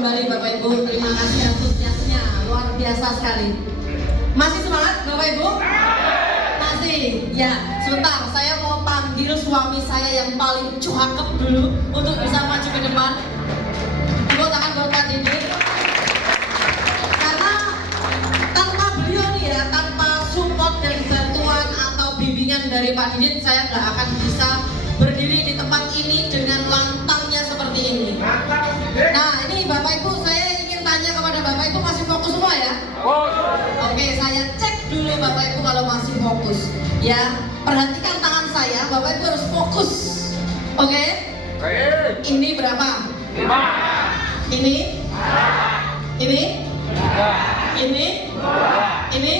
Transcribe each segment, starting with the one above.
kembali Bapak Ibu. Terima kasih antusiasnya, luar biasa sekali. Masih semangat Bapak Ibu? Masih. Ya, sebentar saya mau panggil suami saya yang paling cakep dulu untuk bisa maju ke depan. Tepuk tangan buat Pak Didit. Karena tanpa beliau nih ya, tanpa support dan bantuan atau bimbingan dari Pak Didit, saya nggak akan bisa berdiri di tempat ini dengan lantangnya seperti ini. Nah, ini Bapak Ibu, saya ingin tanya kepada Bapak Ibu, masih fokus semua ya? Oke, saya cek dulu Bapak Ibu kalau masih fokus. Ya, perhatikan tangan saya, Bapak Ibu harus fokus. Oke? Ini berapa? 5. Ini? Ini? Ini? Ini?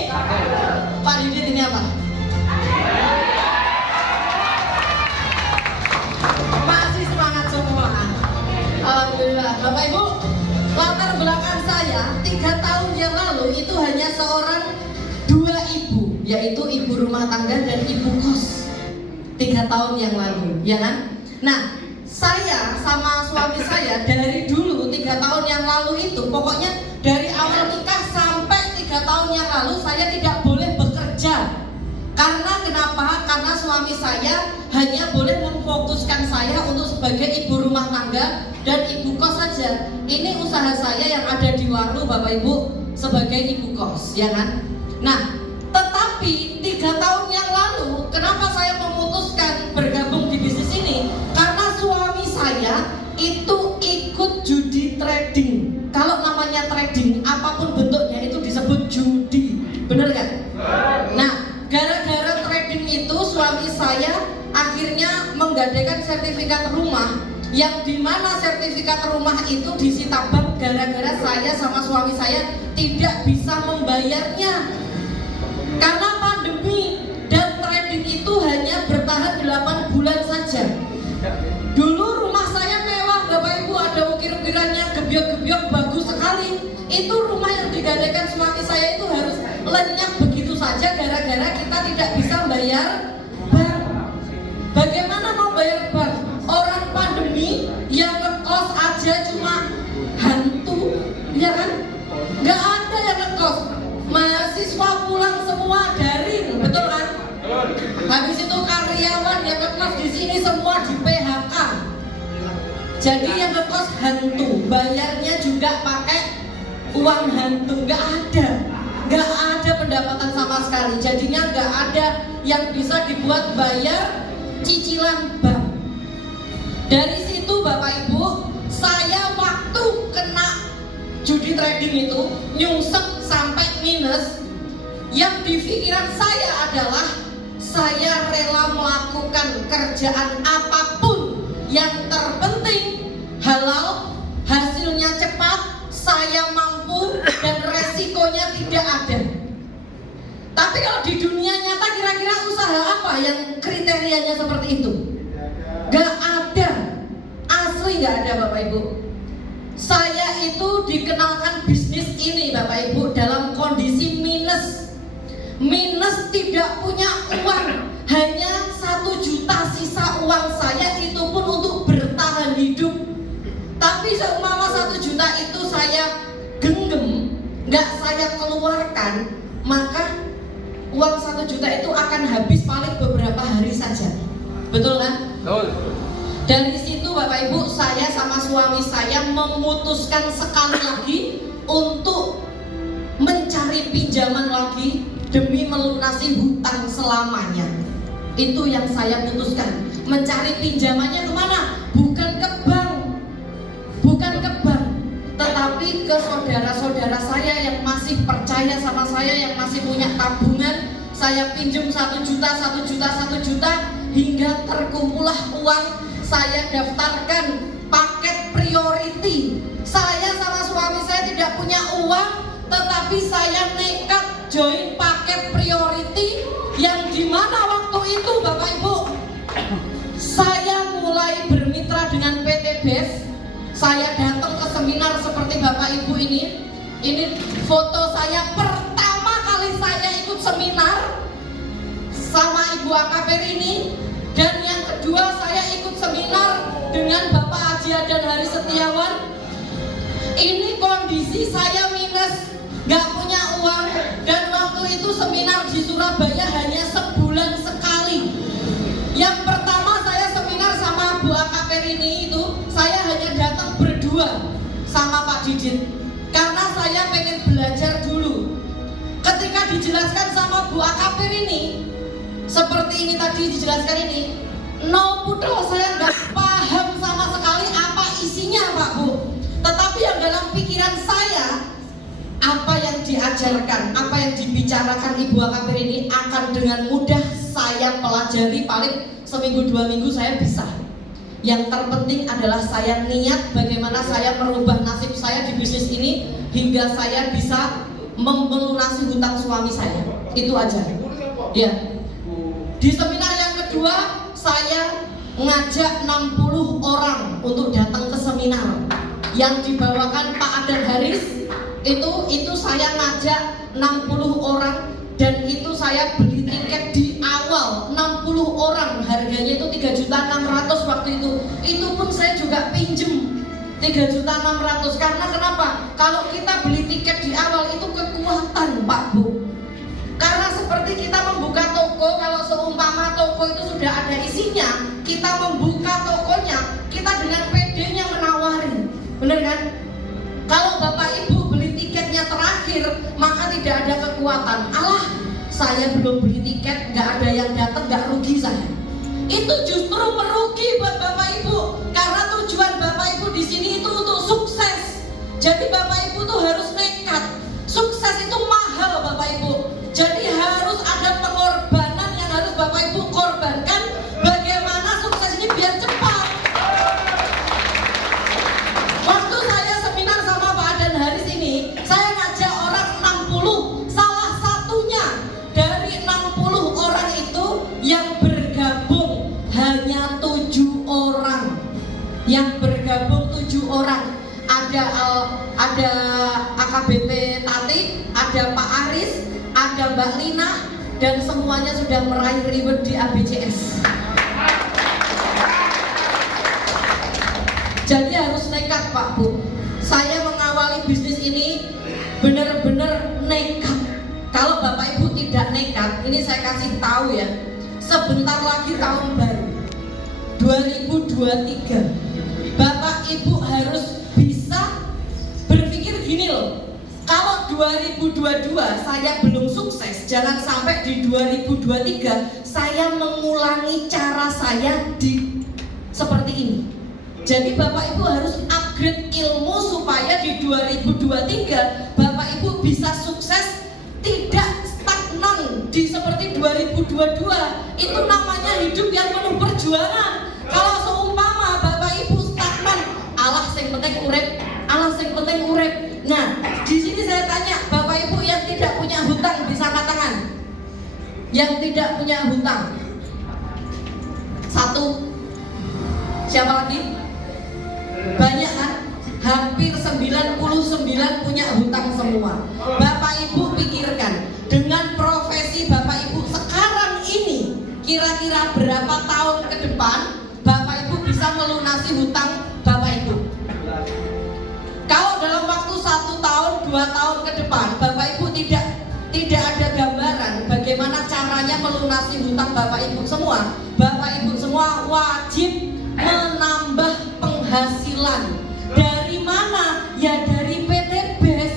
Pak Didit ini apa? Masih semangat semua. Alhamdulillah. Bapak Ibu, latar belakang saya 3 tahun yang lalu itu hanya seorang 2 ibu, yaitu ibu rumah tangga dan ibu kos. 3 tahun yang lalu, ya kan? Nah, saya sama suami saya dari dulu 3 tahun yang lalu itu, pokoknya dari awal nikah sampai 3 tahun yang lalu saya tidak boleh bekerja. Karena kenapa? Karena suami saya hanya boleh memfokuskan saya untuk sebagai ibu rumah tangga dan ibu kos saja. Ini usaha saya yang ada di Waru, Bapak Ibu, sebagai ibu kos, ya kan? Nah, tetapi 3 tahun yang lalu, kenapa saya memutuskan bergabung di bisnis ini? Karena suami saya itu ikut judi trading. Kalau namanya trading, apapun bentuknya itu disebut judi, bener kan? Nah, gara-gara trading itu suami saya akhirnya menggadaikan sertifikat rumah, yang dimana sertifikat rumah itu disita bank gara-gara saya sama suami saya tidak bisa membayarnya karena pandemi, dan trading itu hanya bertahan 8 bulan saja. Dulu rumah saya mewah Bapak Ibu, ada ukir-ukirannya, gebyok-gebyok, bagus sekali. Itu rumah yang digadaikan suami saya itu harus lenyap begitu saja gara-gara kita tidak bisa bayar bank. Bagaimana mau bayar bank? Orang pandemi yang ngekos aja cuma hantu, ya kan? Nggak ada yang ngekos. Mahasiswa pulang semua daring, betul kan? Habis itu karyawan yang ngekos di sini semua di PHK. Jadi yang ngekos hantu, bayarnya juga pakai uang hantu, nggak ada pendapatan sama sekali. Jadinya nggak ada yang bisa dibuat bayar cicilan bank. Dari situ Bapak Ibu, saya waktu kena judi trading itu nyungsep sampai minus. Yang di pikiran saya adalah saya rela melakukan kerjaan apapun yang terpenting halal, hasilnya cepat, saya mampu dan resikonya tidak ada. Tapi kalau di dunia nyata kira-kira usaha apa yang kriterianya seperti itu? Gak ada, asli gak ada Bapak Ibu. Saya itu dikenalkan bisnis ini Bapak Ibu dalam kondisi minus, tidak punya uang, hanya 1 juta sisa uang saya, itu pun untuk bertahan hidup. Tapi seumpama 1 juta itu saya genggam, gak saya keluarkan, maka uang 1 juta itu akan habis paling beberapa hari saja. Betul kan? Betul. Dari situ Bapak Ibu, saya sama suami saya memutuskan sekali lagi untuk mencari pinjaman lagi demi melunasi hutang selamanya. Itu yang saya putuskan. Mencari pinjamannya kemana? Bukan ke bank, tetapi ke saudara-saudara saya yang masih percaya sama saya, yang masih punya tabungan. Saya pinjam 1 juta, hingga terkumpullah uang. Saya daftarkan paket priority. Saya sama suami saya tidak punya uang, tetapi saya nekat join paket priority, yang dimana waktu itu Bapak Ibu, saya mulai bermitra dengan PT BES. Saya datang ke seminar seperti Bapak Ibu ini. Ini foto saya pertama kali saya ikut seminar sama Ibu AKPR ini. Dan yang kedua saya ikut seminar dengan Bapak Haji dan Hari Setiawan. Ini kondisi saya minus, nggak punya uang, dan waktu itu seminar di Surabaya hanya sebulan sekali. Yang pertama saya seminar sama Bu Akaperini itu, saya hanya datang berdua sama Pak Didit karena saya pengen belajar dulu. Ketika dijelaskan sama Bu Akaperini seperti ini tadi dijelaskan ini, no pudel, saya nggak paham sama sekali apa isinya Pak Bu. Tetapi yang dalam pikiran saya, apa yang diajarkan, apa yang dibicarakan Ibu Akaperini akan dengan mudah saya pelajari, paling seminggu 2 minggu saya bisa. Yang terpenting adalah saya niat bagaimana saya merubah nasib saya di bisnis ini hingga saya bisa melunasi hutang suami saya. Itu aja. Ya. Di seminar yang kedua saya ngajak 60 orang untuk datang ke seminar yang dibawakan Pak Adan Haris. Itu saya ngajak 60 orang, dan itu saya beli tiket di awal 60 orang, harganya itu 3.600.000 waktu itu pun saya juga pinjem 3.600.000. karena kenapa? Kalau kita beli tiket di awal itu kekuatan Pak Bu, karena seperti kita membuka toko, kalau seumpama toko itu sudah ada isinya, kita membuka tokonya, kita dengan PD-nya menawari, bener kan? Kalau Bapak Ibu beli tiketnya terakhir, maka tidak ada kekuatan. Alah, saya belum beli tiket, nggak ada yang datang, nggak rugi saya. Itu justru merugi buat Bapak Ibu, karena tujuan Bapak Ibu di sini itu untuk sukses. Jadi Bapak Ibu tuh harus nekat. Sukses itu mahal Bapak Ibu. Jadi harus ada pengorbanan yang harus Bapak Ibu korbankan. Bagaimana sukses ini biar cepat. Waktu saya seminar sama Pak Adan Haris ini, saya ngajak orang 60. Salah satunya dari 60 orang itu yang bergabung hanya 7 orang. Yang bergabung 7 orang. Ada AKBP Tati, ada Pak Aris, ada Mbak Lina, dan semuanya sudah meraih reward di ABCS. Jadi harus nekat Pak Bu. Saya mengawali bisnis ini benar-benar nekat. Kalau Bapak Ibu tidak nekat, ini saya kasih tahu ya, sebentar lagi tahun baru 2023, Bapak Ibu harus bisa berpikir gini loh. Kalau 2022 saya belum sukses, jangan sampai di 2023 saya mengulangi cara saya di seperti ini. Jadi Bapak Ibu harus upgrade ilmu supaya di 2023 Bapak Ibu bisa sukses, tidak stagnan di seperti 2022. Itu namanya hidup yang penuh perjuangan. Kalau seumpama Bapak Ibu stagnan, alah sing penting urip, alah sing penting urip. Nah, di sini saya tanya, Bapak Ibu yang tidak punya hutang bisa angkat tangan. Yang tidak punya hutang. 1. Siapa lagi? Banyak kan? Hampir 99 punya hutang semua. Bapak Ibu pikirkan, dengan profesi Bapak Ibu sekarang ini, kira-kira berapa tahun ke depan Bapak Ibu bisa melunasi hutang Bapak Ibu? Kalau dalam waktu 1 tahun, 2 tahun ke depan Bapak Ibu tidak ada gambaran bagaimana caranya melunasi hutang Bapak Ibu semua, Bapak Ibu semua wajib menambah penghasilan. Dari mana? Ya dari PT BES.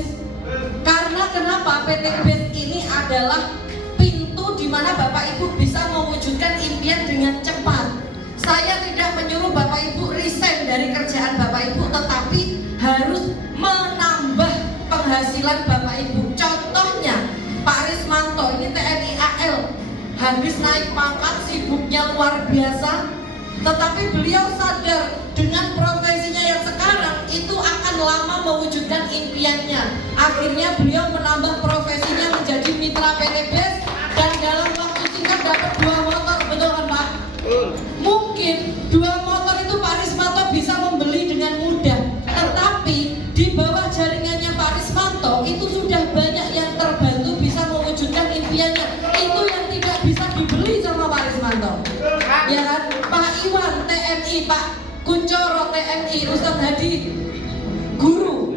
Karena kenapa? PT BES ini adalah pintu di mana Bapak Ibu bisa mewujudkan impian dengan cepat. Saya tidak menyuruh Bapak Ibu resign dari kerjaan Bapak Ibu, tetapi harus menambah penghasilan Bapak Ibu. Contohnya Pak Rismanto ini TNI AL, habis naik pangkat, sibuknya luar biasa, tetapi beliau sadar dengan profesinya yang sekarang itu akan lama mewujudkan impiannya. Akhirnya beliau menambah profesinya menjadi mitra PT BES, dan dalam waktu singkat dapat 2 motor, betul kan Pak? Mungkin 2 motor itu Pak Rismanto bisa membeli dengan mudah, tetapi di bawah jaringannya Pak Rismanto itu sudah banyak yang terbantu bisa mewujudkan impiannya. Itu yang tidak bisa dibeli sama Pak Rismanto, ya kan? Pak Iwan TNI, Pak Kuncoro TNI, Ustadz Hadi guru,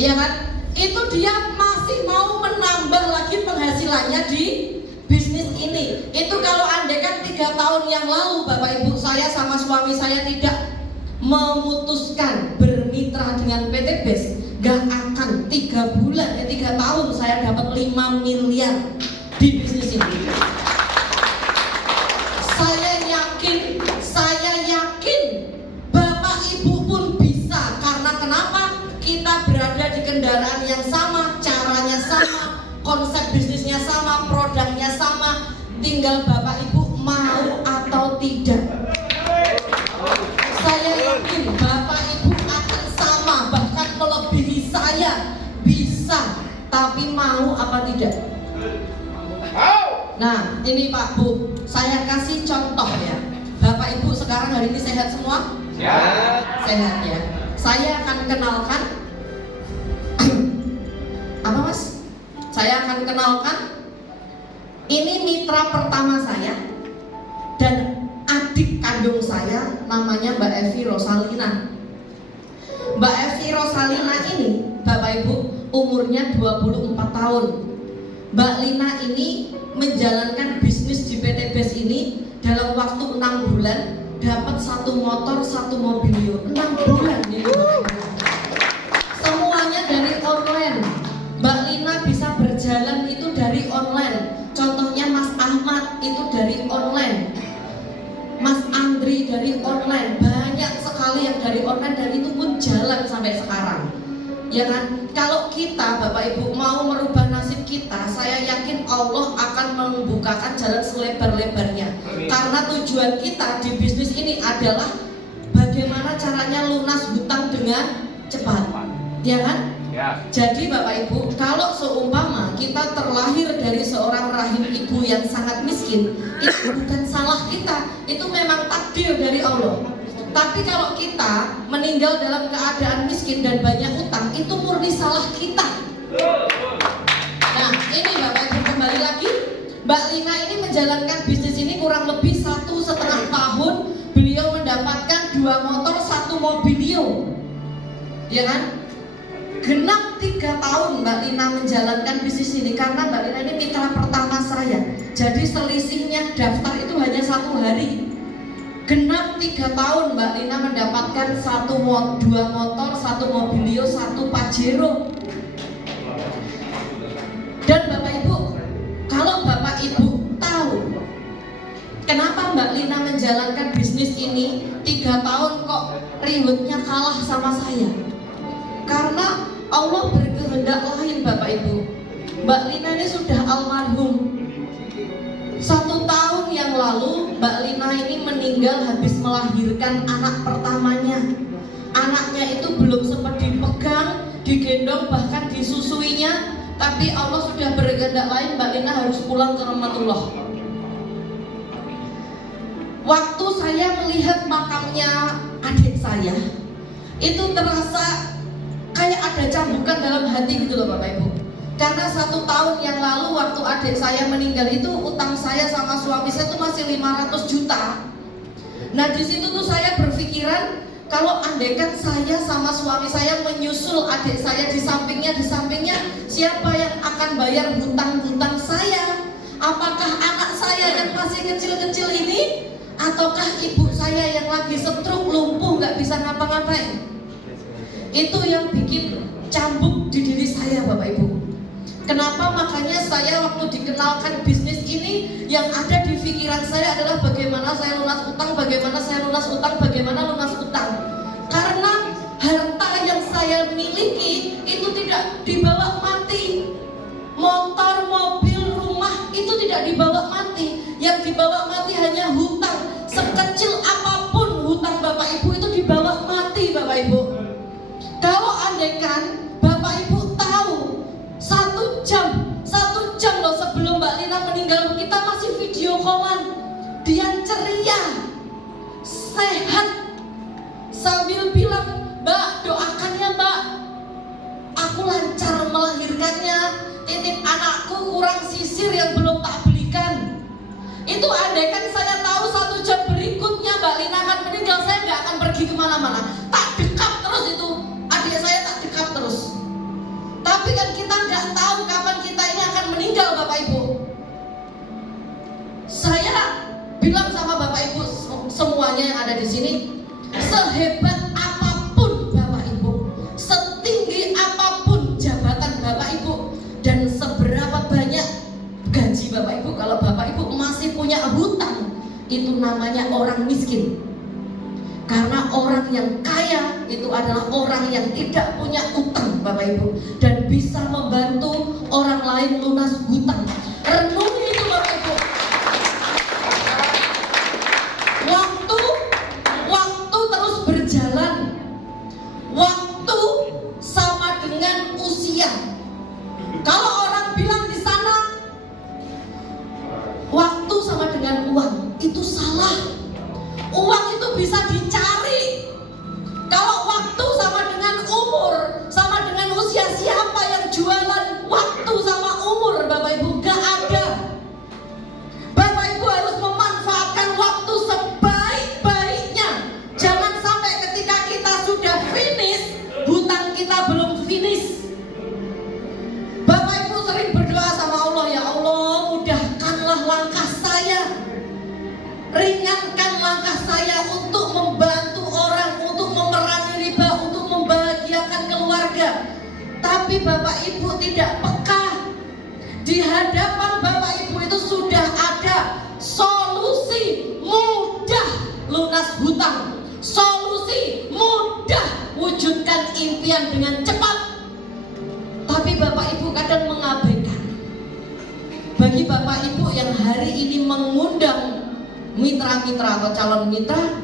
ya kan? Itu dia masih mau menambah lagi penghasilannya di bisnis ini. Itu kalau andai kan 3 tahun yang lalu Bapak Ibu saya sama suami saya tidak memutuskan bermitra dengan PT BES, gak akan 3 bulan 3 tahun saya dapat 5 miliar di bisnis ini. Saya yakin Bapak Ibu pun bisa. Karena kenapa? Kita berada di kendaraan yang sama, caranya sama, konsep bisnisnya sama, produknya sama. Tinggal Bapak Ibu mau atau tidak. Saya yakin Bapak Ibu akan sama, bahkan melebihi saya. Bisa, tapi mau apa tidak? Nah, ini Pak Bu, saya kasih contoh ya. Bapak Ibu sekarang hari ini sehat semua? Sehat ya. Saya akan kenalkan apa Mas? Saya akan kenalkan, ini mitra pertama saya dan adik kandung saya, namanya Mbak Evi Rosalina. Mbak Evi Rosalina ini Bapak Ibu umurnya 24 tahun. Mbak Lina ini menjalankan bisnis di PT BES ini dalam waktu 6 bulan dapat 1 motor, 1 mobilio. 6 bulan ini Bapak Ibu. Semuanya dari online. Mbak Lina bisa berjalan itu dari online. Contohnya Mas Ahmad itu dari online, Mas Andri dari online. Banyak sekali yang dari online dan itu pun jalan sampai sekarang. Ya kan? Kalau kita Bapak Ibu mau merubah nasib kita, saya yakin Allah akan membukakan jalan selebar-lebarnya. Karena tujuan kita di bisnis ini adalah bagaimana caranya lunas hutang dengan cepat. Ya kan? Ya. Jadi Bapak Ibu, kalau seumpama kita terlahir dari seorang rahim ibu yang sangat miskin, itu bukan salah kita, itu memang takdir dari Allah. Tapi kalau kita meninggal dalam keadaan miskin dan banyak utang, itu murni salah kita. Nah, ini Bapak Ibu kembali lagi, Mbak Lina ini menjalankan bisnis ini kurang lebih 1,5 tahun. Beliau mendapatkan 2 motor, 1 mobilio. Ya kan? Genap 3 tahun Mbak Lina menjalankan bisnis ini. Karena Mbak Lina ini mitra pertama saya, jadi selisihnya daftar itu hanya 1 hari. Genap 3 tahun Mbak Lina mendapatkan 2 motor, 1 mobilio, 1 Pajero. Dan Bapak Ibu, kalau Bapak Ibu tahu kenapa Mbak Lina menjalankan bisnis ini 3 tahun kok ribetnya kalah sama saya, karena Allah berkehendak lain Bapak Ibu. Mbak Lina ini sudah almarhum. 1 tahun yang lalu Mbak Lina ini meninggal habis melahirkan anak pertamanya. Anaknya itu belum sempat dipegang, digendong, bahkan disusuinya. Tapi Allah sudah berkehendak lain, Mbak Lina harus pulang ke Rahmatullah. Waktu saya melihat makamnya adik saya, itu terasa kayak ada cambukan dalam hati gitu loh Bapak Ibu. Karena 1 tahun yang lalu waktu adik saya meninggal itu utang saya sama suami saya itu masih 500 juta. Nah di situ tuh saya berpikiran, kalau andaikan saya sama suami saya menyusul adik saya di sampingnya siapa yang akan bayar hutang-hutang saya? Apakah anak saya yang masih kecil-kecil ini, ataukah ibu saya yang lagi stroke, lumpuh, nggak bisa ngapa-ngapain? Itu yang bikin cambuk di diri saya Bapak Ibu. Kenapa? Makanya saya waktu dikenalkan bisnis ini, yang ada di pikiran saya adalah bagaimana saya lunas utang, bagaimana saya lunas utang, bagaimana lunas utang. Karena harta yang saya miliki itu tidak dibawa mati. Motor, mobil, rumah itu tidak dibawa mati. Yang dibawa mati hanya hutang. Sekecil apapun hutang Bapak Ibu itu dibawa mati Bapak Ibu. Kalau andaikan Bapak Ibu tahu 1 jam loh sebelum Mbak Lina meninggal, kita masih video callan. Dia ceria, sehat, sambil bilang, Mbak doakan ya Mbak, aku lancar melahirkannya, titip anakku kurang sisir yang belum tak belikan. Itu andaikan saya tahu 1 jam berikutnya Mbak Lina akan meninggal, saya gak akan pergi kemana-mana. Tak dekap terus itu, adik saya tak dekap terus. itu namanya orang miskin. Karena orang yang kaya itu adalah orang yang tidak punya utang, Bapak Ibu, dan bisa membantu orang lain lunas hutang. Renungi itu, Bapak Ibu. Waktu terus berjalan. Waktu sama dengan usia. Kalau orang bilang di sana waktu sama dengan uang, itu salah. Uang itu bisa dicari. Kalau waktu sama dengan umur, sama dengan usia, siapa yang jualan waktu sama umur, Bapak Ibu? Gak ada. Bapak Ibu harus memanfaatkan waktu sebaik-baiknya. Jangan sampai ketika kita sudah finish, hutang kita belum finish. Bapak Ibu sering berdoa sama Allah, ya Allah, mudahkanlah langkah saya, ringankan langkah saya untuk membantu orang, untuk memerangi riba, untuk membahagiakan keluarga. Tapi Bapak Ibu tidak peka. Di hadapan Bapak Ibu itu sudah ada solusi mudah lunas hutang, solusi mudah wujudkan impian dengan cepat. Tapi Bapak Ibu kadang mengabaikan. Bagi Bapak Ibu yang hari ini mengundang mitra-mitra atau calon mitra,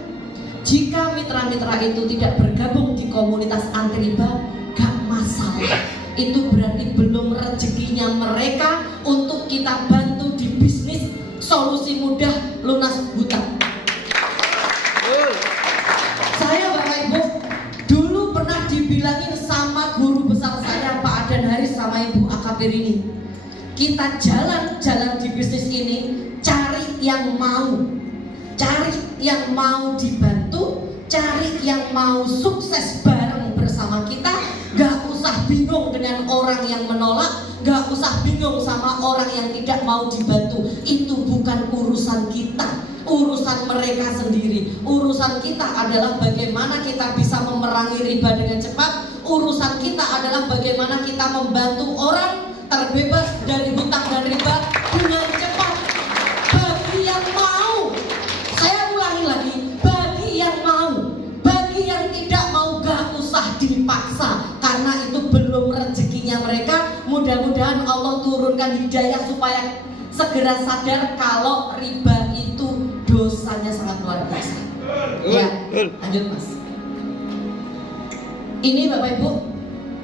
jika mitra-mitra itu tidak bergabung di komunitas anti riba, gak masalah. Itu berarti belum rezekinya mereka untuk kita bantu di bisnis solusi mudah lunas hutang. Saya, Bapak Ibu, dulu pernah dibilangin sama guru besar saya, Pak Adan Haris, sama Ibu Akabir ini, kita jalan-jalan di bisnis ini, cari yang mau dibantu, cari yang mau sukses bareng bersama kita. Gak usah bingung dengan orang yang menolak, gak usah bingung sama orang yang tidak mau dibantu. Itu bukan urusan kita, urusan mereka sendiri. Urusan kita adalah bagaimana kita bisa memerangi riba dengan cepat. Urusan kita adalah bagaimana kita membantu orang terbebas dari hutang dan riba dengan cepat. Bagi yang mau, saya ulangi lagi, bagi yang mau, bagi yang tidak mau, gak usah dipaksa, karena itu belum rezekinya mereka. Mudah-mudahan Allah turunkan hidayah supaya segera sadar kalau riba itu dosanya sangat luar biasa. Ya, lanjut Mas. Ini Bapak Ibu,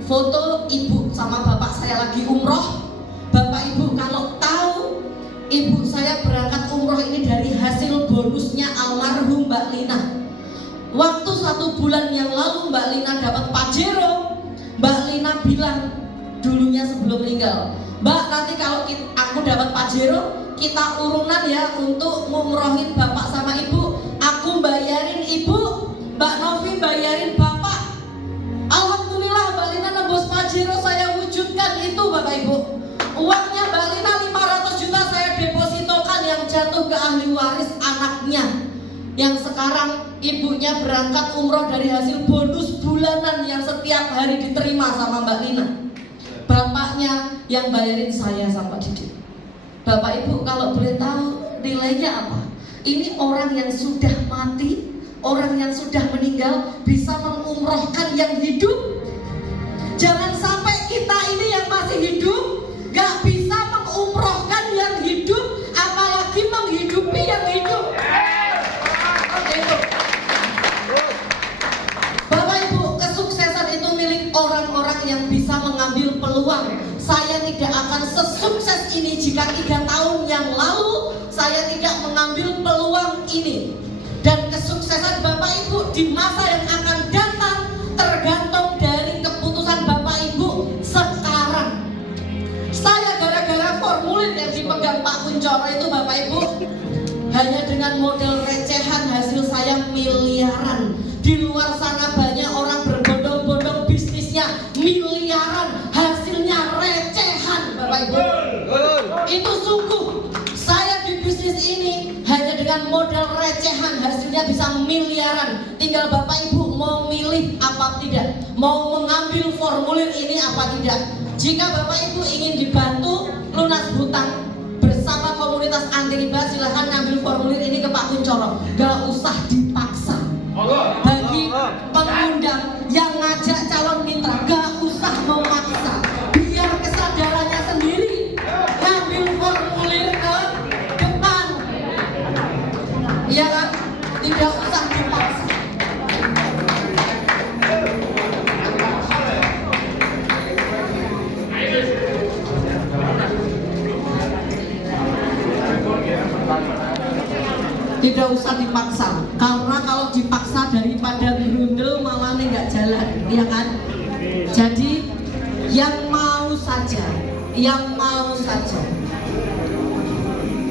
foto ibu sama bapak saya lagi umroh. Bapak Ibu kalau tahu, ibu saya berangkat umroh ini dari hasil bonusnya almarhum Mbak Lina. Waktu 1 bulan yang lalu Mbak Lina dapat Pajero, Mbak Lina bilang dulunya sebelum meninggal, Mbak, nanti kalau aku dapat Pajero, kita urunan ya untuk ngumrohin bapak sama ibu. Aku bayarin ibu, Mbak Novi bayarin bapak. Alhamdulillah Mbak Lina nembus Pajero, saya wujudkan itu Bapak Ibu. Uangnya Mbak Lina 500 juta saya depositokan yang jatuh ke ahli waris anaknya, yang sekarang ibunya berangkat umroh dari hasil bonus bulanan yang setiap hari diterima sama Mbak Lina. Bapaknya yang bayarin saya sama Didi. Bapak Ibu kalau boleh tahu nilainya apa? Ini orang yang sudah mati, orang yang sudah meninggal bisa mengumrohkan yang hidup. Jangan sampai kita ini yang masih hidup gak bisa mengumrohkan yang hidup, apalagi menghidupi yang hidup. Itu. Bapak Ibu, kesuksesan itu milik orang-orang yang bisa mengambil peluang. Saya tidak akan sesukses ini jika 3 tahun yang lalu saya tidak mengambil peluang ini. Dan kesuksesan Bapak Ibu di masa yang akan datang tergantung dari keputusan Bapak Ibu sekarang. Saya gara-gara formulir yang dipegang Pak Kuncoro itu Bapak Ibu, hanya dengan model recehan hasil saya miliaran. Di luar sana banyak orang berbondong-bondong bisnisnya miliaran, hasilnya recehan Bapak Ibu. Itu sungguh. Saya di bisnis ini hanya dengan modal recehan hasilnya bisa miliaran. Tinggal Bapak Ibu mau milih apa tidak, mau mengambil formulir ini apa tidak. Jika Bapak Ibu ingin dibantu lunas hutang bersama komunitas anti riba, silahkan ngambil formulir ini ke Pak Kuncoro. Kuncoro, gak usah dipaksa. Bagi pengundang yang ngajak calon mitra, gak usah memaksa. Biar kesadarannya sendiri, ngambil formulir ke depan. Iya kan? Tidak usah dipaksa. Tidak usah dipaksa, karena kalau dipaksa daripada berundel malah nggak jalan, ya kan? Jadi yang mau saja, yang mau saja.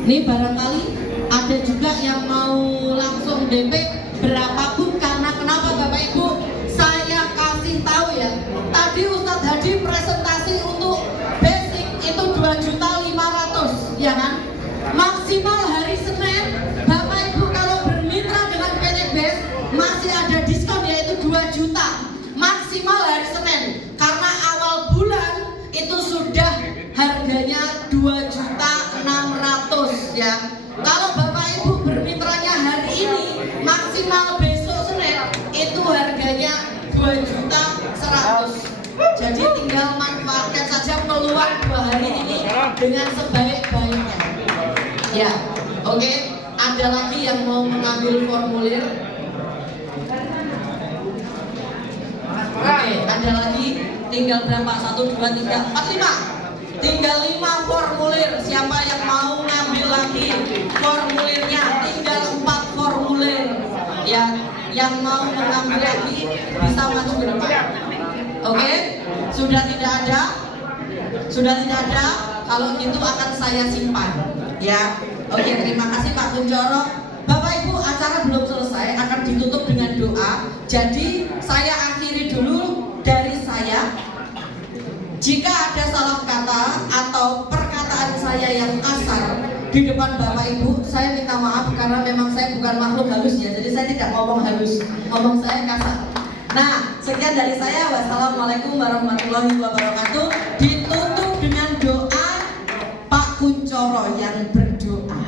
Ini barangkali ada juga yang mau langsung DP berapapun, karena kenapa Bapak Ibu? Saya kasih tahu ya, tadi Ustadz Hadi presentasi untuk basic itu 2.500.000, ya kan? Maksimal hari Senin, Bapak Ibu kalau bermitra dengan PT BES masih ada diskon, yaitu 2 juta maksimal hari Senin, karena awal bulan itu sudah harganya 2.600.000 ya. Kalau Bapak Ibu bermitranya hari ini maksimal besok Senin itu harganya 2.100.000. Jadi tinggal manfaatkan saja peluang 2 hari ini dengan sebaik-baiknya. Ya, oke. Ada lagi yang mau mengambil formulir? Oke, ada lagi. Tinggal berapa? 1, 2, 3, 4, 5. Tinggal 5 formulir. Siapa yang mau ngambil lagi formulirnya? Tinggal 4 formulir. Ya, yang mau mengambil lagi bisa maju ke depan. Oke, sudah tidak ada? Sudah tidak ada? Kalau gitu akan saya simpan. Ya, oke, terima kasih Pak Kuncoro. Bapak Ibu, acara belum selesai, akan ditutup dengan doa. Jadi saya akhiri dulu dari saya. Jika ada salah kata atau perkataan saya yang kasar di depan Bapak Ibu, saya minta maaf karena memang saya bukan makhluk halus ya. Jadi saya tidak ngomong halus, ngomong saya kasar. Nah, sekian dari saya. Wassalamualaikum warahmatullahi wabarakatuh. Ditutup dengan doa Pak Kuncoro yang berdoa.